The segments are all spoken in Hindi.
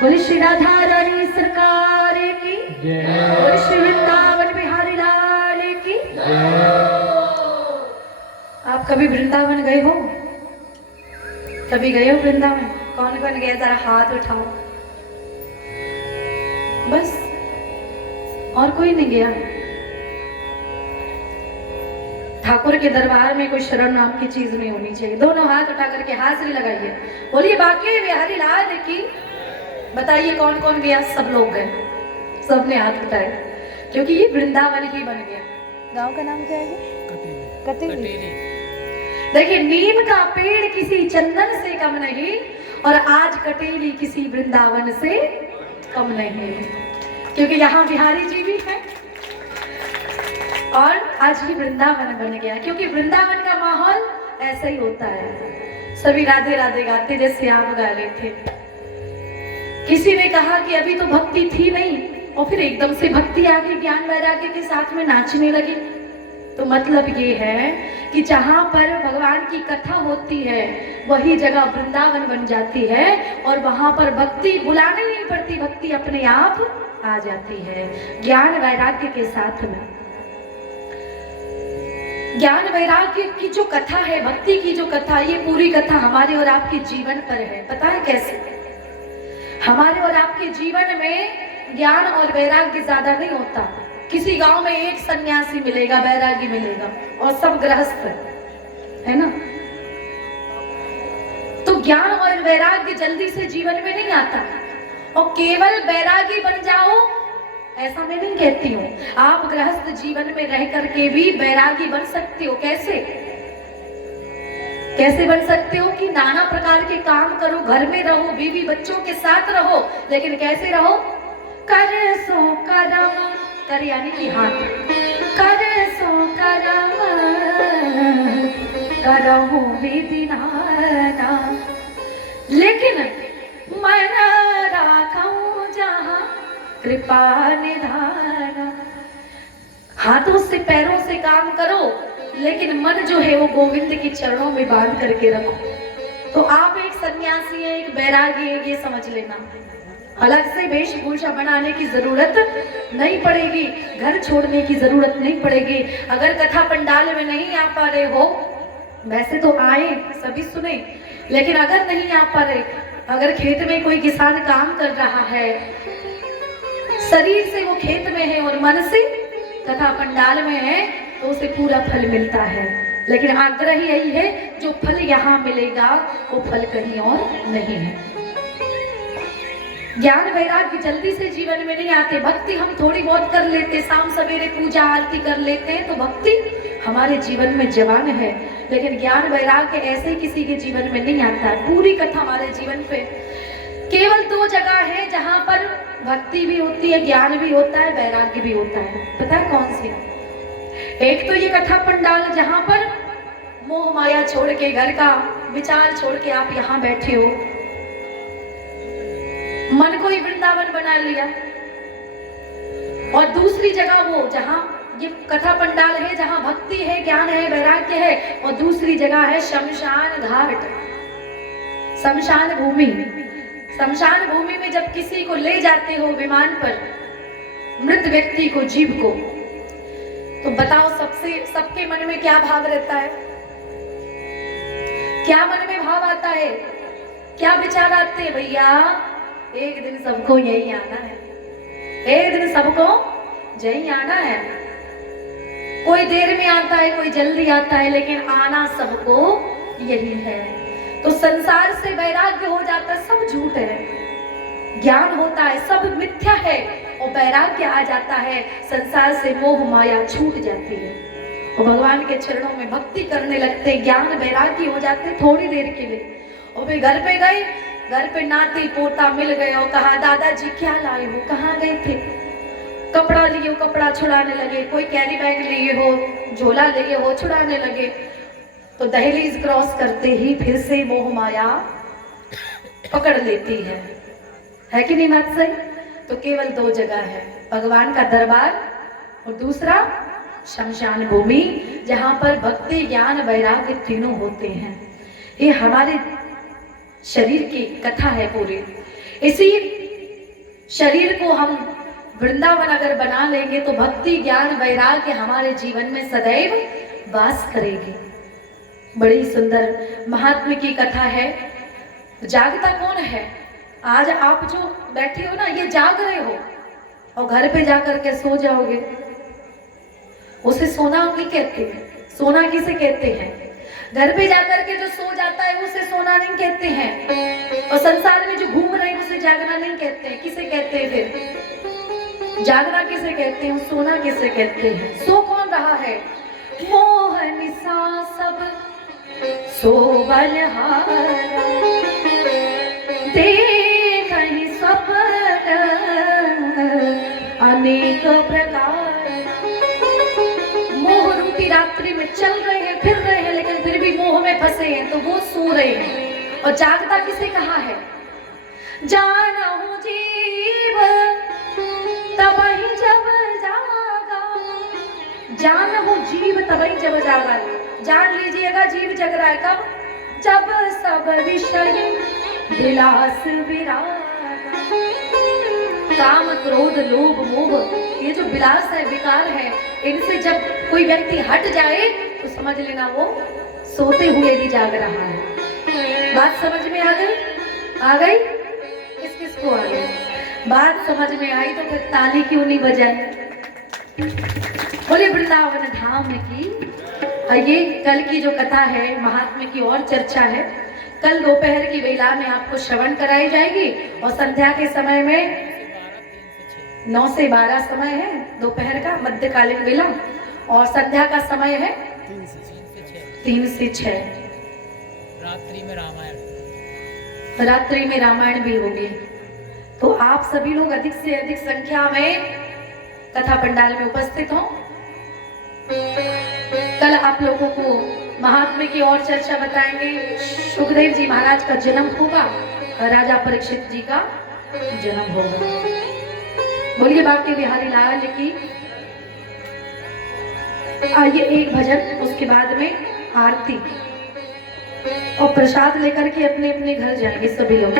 बोले श्री राधा रानी सरकार की जय, बोले श्री वृंदावन बिहारी लाल की जय। आप कभी वृंदावन गए हो? कभी गए हो वृंदावन? कौन कौन गया, जरा हाथ उठाओ। बस, और कोई नहीं गया? ठाकुर के दरबार में कोई शर्म नाम की चीज नहीं होनी चाहिए। दोनों हाथ उठा करके हाजिरी लगाइए, बोलिए बाकी बिहारी लाल की। बताइए कौन कौन गया? सब लोग गए, सबने हाथ उठाए, क्योंकि ये वृंदावन ही बन गया। गांव का नाम क्या है? कटेली। देखिए, नीम का पेड़ किसी चंदन से कम नहीं, और आज कटेली किसी वृंदावन से कम नहीं, क्योंकि यहाँ बिहारी जी भी है और आज ही वृंदावन बन गया। क्योंकि वृंदावन का माहौल ऐसा ही होता है, सभी राधे राधे गाते जैसे आप गा रहे थे। किसी ने कहा कि अभी तो भक्ति थी नहीं, और फिर एकदम से भक्ति आ गई, ज्ञान वैराग्य के साथ में नाचने लगे। तो मतलब ये है कि जहां पर भगवान की कथा होती है वही जगह वृंदावन बन जाती है, और वहां पर भक्ति बुलाने नहीं पड़ती, भक्ति अपने आप आ जाती है ज्ञान वैराग्य के साथ में। ज्ञान वैराग्य की जो कथा है, भक्ति की जो कथा, ये पूरी कथा हमारे और आपके जीवन पर है। पता है कैसे? हमारे और आपके जीवन में ज्ञान और वैराग्य ज्यादा नहीं होता। किसी गांव में एक सन्यासी मिलेगा, वैरागी मिलेगा, और सब गृहस्थ है ना। तो ज्ञान और वैराग्य जल्दी से जीवन में नहीं आता, और केवल वैरागी बन जाओ ऐसा मैं नहीं कहती हूँ। आप गृहस्थ जीवन में रह करके भी वैरागी बन सकते हो। कैसे कैसे बन सकते हो? कि नाना प्रकार के काम करो, घर में रहो, बीवी बच्चों के साथ रहो, लेकिन कैसे रहो? कर सो करम, कर यानी कि हाथ, कर सो करम करहु विधि नाना, लेकिन मन राखूं जहाँ कृपा निधाना। हाथों से पैरों से काम करो, लेकिन मन जो है वो गोविंद के चरणों में बांध करके रखो। तो आप एक सन्यासी है, एक बैरागी है, ये समझ लेना। अलग से वेशभूषा बनाने की जरूरत नहीं पड़ेगी, घर छोड़ने की जरूरत नहीं पड़ेगी। अगर कथा पंडाल में नहीं आ पा रहे हो, वैसे तो आए, सभी सुने, लेकिन अगर नहीं आ पा रहे, अगर खेत में कोई किसान काम कर रहा है, शरीर से वो खेत में है और मन से कथा पंडाल में है, तो उसे पूरा फल मिलता है। लेकिन आग्रह यही है, जो फल यहाँ मिलेगा वो फल कहीं और नहीं है। ज्ञान वैराग्य जल्दी से जीवन में नहीं आते। भक्ति हम थोड़ी बहुत कर लेते, शाम सवेरे पूजा आरती कर लेते हैं, तो भक्ति हमारे जीवन में जवान है। लेकिन ज्ञान वैराग्य ऐसे किसी के जीवन में नहीं आता। पूरी कथा हमारे जीवन पे केवल 2 जगह है जहां पर भक्ति भी होती है, ज्ञान भी होता है, वैराग्य भी होता है। पता है कौन सी? एक तो ये कथा पंडाल जहां पर मोह माया छोड़ के, घर का विचार छोड़ के आप यहाँ बैठे हो, मन को ही वृंदावन बना लिया। और दूसरी जगह वो जहां ये कथा पंडाल है, जहां भक्ति है, ज्ञान है, वैराग्य है, और दूसरी जगह है शमशान घाट, शमशान भूमि। शमशान भूमि में जब किसी को ले जाते हो विमान पर, मृत व्यक्ति को, जीव को, तो बताओ सबके मन में क्या भाव रहता है? क्या मन में भाव आता है? क्या विचार आते हैं? भैया एक दिन सबको यही आना है, एक दिन सबको यही आना है। कोई देर में आता है, कोई जल्दी आता है, लेकिन आना सबको यही है। तो संसार से वैराग्य हो जाता है, सब झूठ है। ज्ञान होता है, सब मिथ्या है, और वैराग्य आ जाता है, संसार से मोह माया छूट जाती है, और भगवान के चरणों में भक्ति करने लगते, ज्ञान वैराग्य हो जाते थोड़ी देर के लिए। और फिर घर पे गए, घर पे नाती पोता मिल गए और कहा, दादाजी क्या लाए हो, कहाँ गए थे? कपड़ा लिए हो, कपड़ा छुड़ाने लगे। कोई कैरी बैग लिए हो, झोला लिए हो, छुड़ाने लगे। तो दहलीज क्रॉस करते ही फिर से मोह माया पकड़ लेती है कि नहीं बात सही? तो केवल 2 जगह है, भगवान का दरबार और दूसरा शमशान भूमि, जहां पर भक्ति, ज्ञान, वैराग्य तीनों होते हैं। ये हमारे शरीर की कथा है पूरी। इसी शरीर को हम वृंदावन अगर बना लेंगे तो भक्ति, ज्ञान, वैराग्य हमारे जीवन में सदैव वास करेगी। बड़ी सुंदर महात्म्य की कथा है। जागता कौन है? आज आप जो बैठे हो ना, ये जाग रहे हो, और घर पे जाकर के सो जाओगे, उसे सोना नहीं कहते। सोना किसे कहते हैं? घर पे जाकर के जो सो जाता है उसे सोना नहीं कहते हैं। और संसार में जो घूम रहे हैं उसे जागना नहीं कहते हैं। किसे कहते हैं फिर? जागना किसे कहते हैं? सोना किसे कहते हैं? सो कौन रहा है? मोह निशा सब सोवनहारा, देखहि स्वप्न अनेक प्रकार। मोह रूपी रात्रि में चल रहे हैं, फिर रहे हैं, लेकिन फिर भी मोह में फंसे हैं, तो वो सो रहे हैं। और जागता किसे कहा है? जानहु जीव तबहि जब जागा, जानहु जीव तबहि जब जागा। जान लीजिएगा जीव जग रहा है कब? जब सब विषय विलास विरागा। काम क्रोध लोभ मोह, ये जो विलास है बेकार है, इनसे जब कोई व्यक्ति हट जाए तो समझ लेना वो सोते हुए भी जाग रहा है। बात समझ में आ गई? आ गई? किस किस को आ गई? बात समझ में आई तो फिर ताली क्यों नहीं बजाई? बोले वृंदावन धाम की। ये कल की जो कथा है महात्म्य की और चर्चा है, कल दोपहर की वेला में आपको श्रवण कराई जाएगी और संध्या के समय में 9 से 12 समय है दोपहर का मध्यकालीन वेला, और संध्या का समय है 3 से 6। रात्रि में रामायण भी होगी। तो आप सभी लोग अधिक से अधिक संख्या में कथा पंडाल में उपस्थित हों। कल आप लोगों को महात्म्य की और चर्चा बताएंगे। सुखदेव जी महाराज का जन्म होगा, राजा परीक्षित जी का जन्म होगा। बोलिए बाकी बिहारी लाल की। आइए एक भजन, उसके बाद में आरती और प्रसाद लेकर के अपने अपने घर जाएंगे सभी लोग।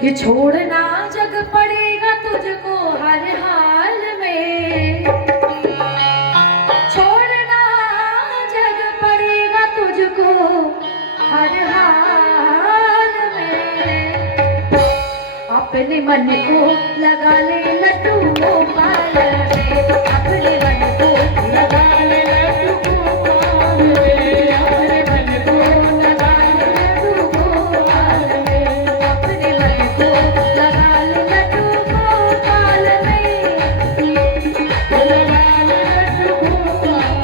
कि छोड़ना जग पड़ेगा तुझको हर हाल में, छोड़ना जग पड़ेगा तुझको हर हाल में, अपने मन को लगा ले लड्डू गोपाल में, अपने मन को लगा ले लड्डू गोपाल में, अपने मन को लगा ले लड्डू गोपाल में, अपने मन को लगा ले लड्डू गोपाल में, लगा ले लड्डू गोपाल में।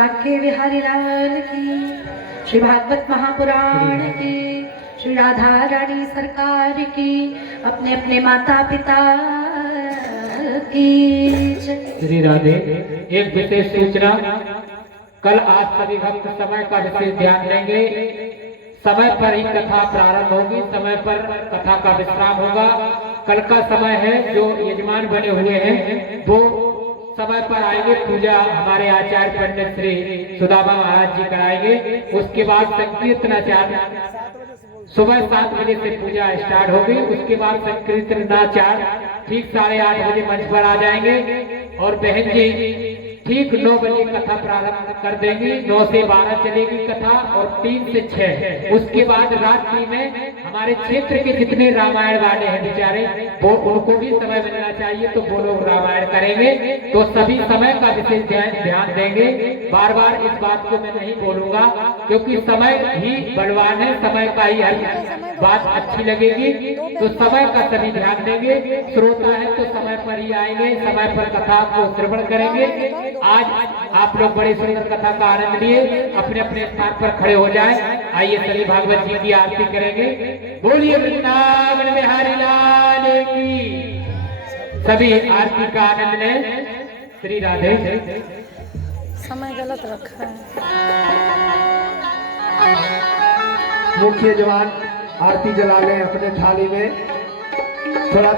बांके बिहारी लाल की, श्री भागवत महापुराण की, श्री राधा रानी सरकार की, अपने अपने माता पिता की जय। श्री राधे। एक विशेष सूचना, कल आज सभी भक्त समय का विशेष ध्यान देंगे। समय पर ही कथा प्रारंभ होगी, समय पर कथा का विश्राम होगा। कल का समय है, जो यजमान बने हुए हैं वो समय पर आएंगे। पूजा हमारे आचार्य पंडित श्री सुदामा महाराज जी कराएंगे। उसके बाद संकीर्तनाचार्य सुबह 7 बजे से पूजा स्टार्ट होगी। उसके बाद संकीर्तनाचार्य ठीक 8:30 बजे मंच पर आ जाएंगे और बहन जी ठीक 9 बजे कथा प्रारंभ कर देंगी। 9 से 12 चलेगी कथा और 3 से 6। उसके बाद रात्रि में हमारे क्षेत्र के जितने रामायण वाले हैं बेचारे, वो उनको भी समय मिलना चाहिए, तो वो लोग रामायण करेंगे। तो सभी समय का विशेष ध्यान देंगे। बार बार इस बात को मैं नहीं बोलूंगा, क्योंकि समय ही बलवान है, समय का ही हर बात अच्छी लगेगी। तो समय का सभी ध्यान देंगे। श्रोता है तो समय पर ही आएंगे, समय पर कथा को श्रवण करेंगे। आज आप लोग बड़ी सुंदर कथा का आनंद लिए। अपने अपने स्थान पर खड़े हो जाएं। आइए सभी भागवत जी की आरती करेंगे। बोलिए वृंदावन बिहारी लाल की। सभी आरती का आनंद लें। श्री राधे। समय गलत रखा है। मुख्य जवान आरती जला लें अपने थाली में। थोड़ा